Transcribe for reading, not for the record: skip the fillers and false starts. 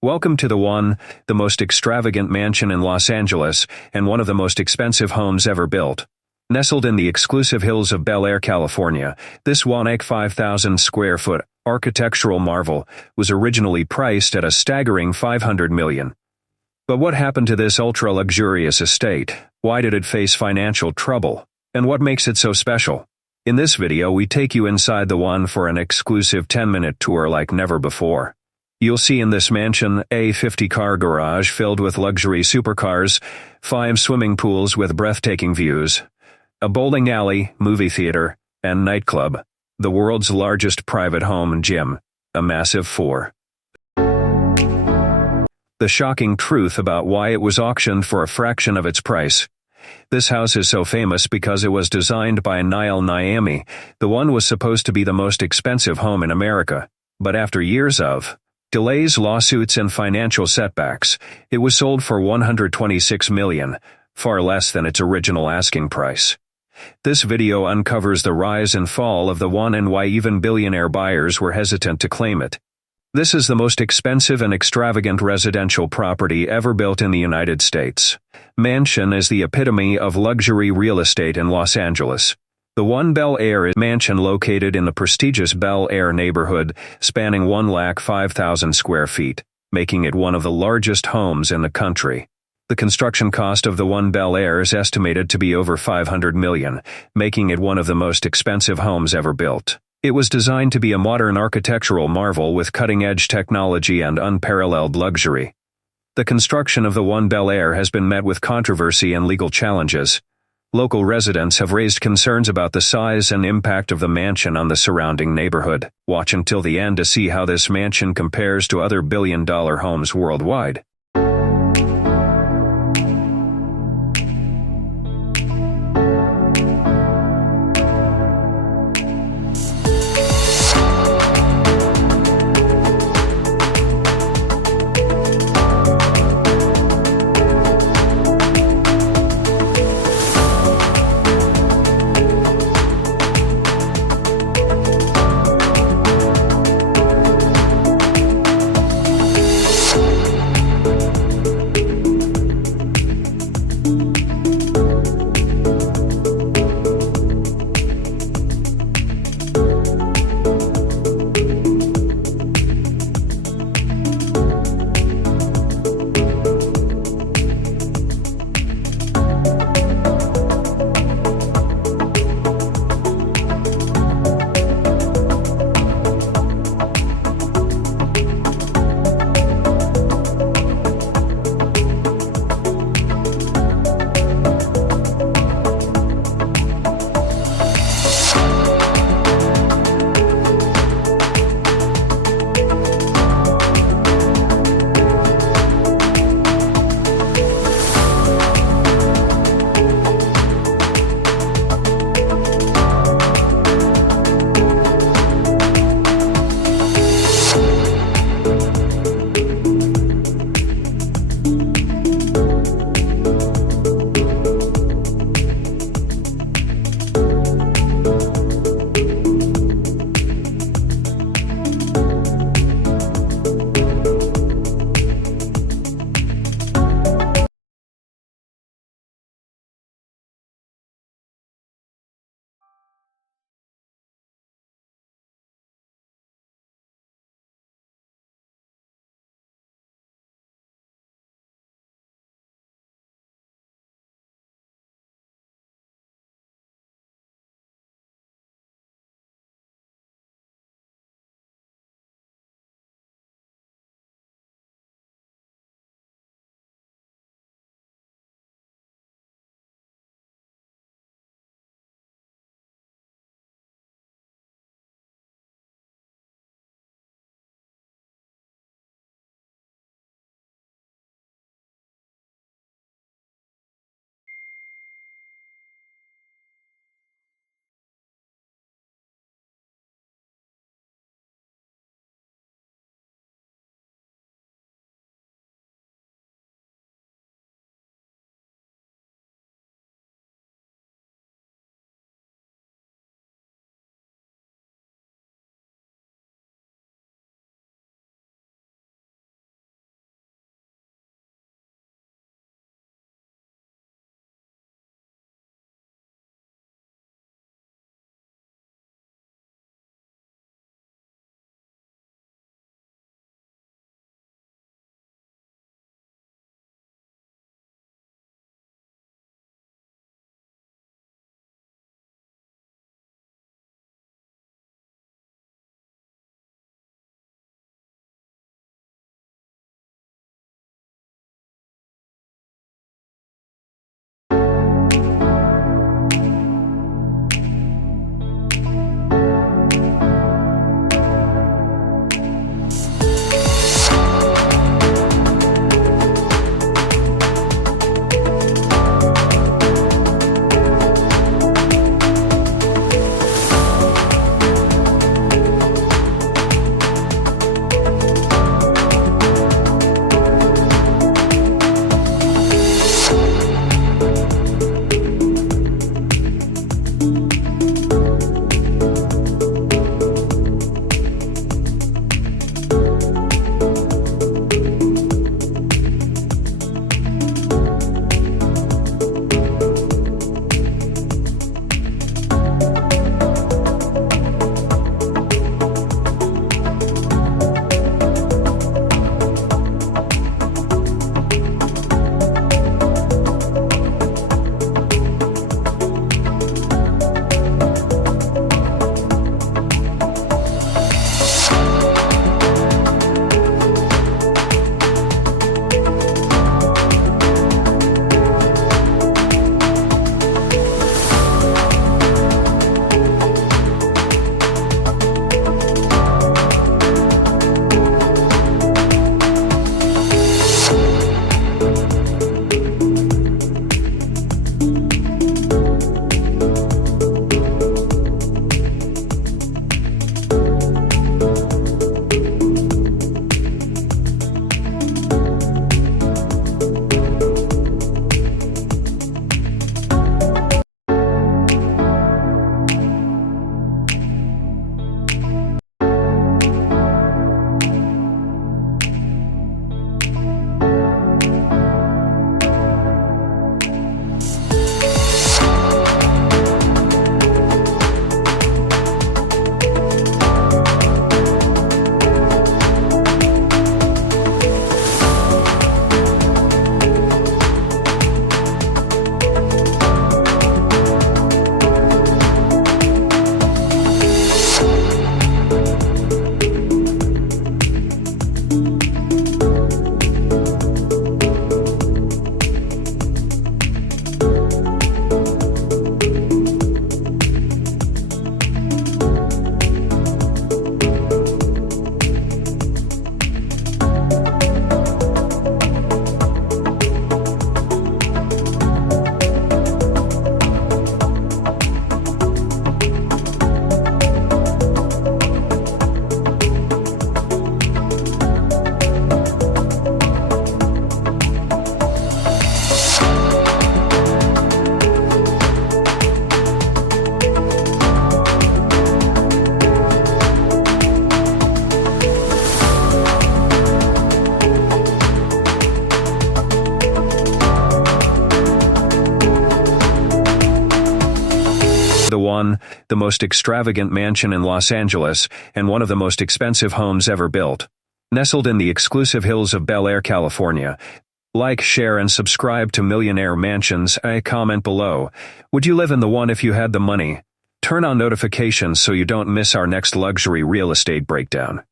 Welcome to the most extravagant mansion in Los Angeles and one of the most expensive homes ever built. Nestled in the exclusive hills of Bel Air, California, this 5,000 square foot architectural marvel was originally priced at a staggering $500 million. But what happened to this ultra-luxurious estate? Why did it face financial trouble? And what makes it so special? In this video, we take you inside the one for an exclusive 10-minute tour like never before. You'll see in this mansion a 50-car garage filled with luxury supercars, 5 swimming pools with breathtaking views, a bowling alley, movie theater, and nightclub, the world's largest private home gym, a massive 4. The shocking truth about why it was auctioned for a fraction of its price. This house is so famous because it was designed by Niall Niami. The one was supposed to be the most expensive home in America, but after years of delays, lawsuits, and financial setbacks, it was sold for $126 million, far less than its original asking price. This video uncovers the rise and fall of the one and why even billionaire buyers were hesitant to claim it. This is the most expensive and extravagant residential property ever built in the United States. Mansion is the epitome of luxury real estate in Los Angeles. The Bel Air mansion located in the prestigious Bel Air neighborhood, spanning 105,000 square feet, making it one of the largest homes in the country. The construction cost of the Bel Air is estimated to be over $500 million, making it one of the most expensive homes ever built. It was designed to be a modern architectural marvel with cutting-edge technology and unparalleled luxury. The construction of the Bel Air has been met with controversy and legal challenges. Local residents have raised concerns about the size and impact of the mansion on the surrounding neighborhood. Watch until the end to see how this mansion compares to other billion-dollar homes worldwide. 1, the most extravagant mansion in Los Angeles, and one of the most expensive homes ever built. Nestled in the exclusive hills of Bel Air, California. Like, share, and subscribe to Millionaire Mansions. Comment below. Would you live in the one if you had the money? Turn on notifications so you don't miss our next luxury real estate breakdown.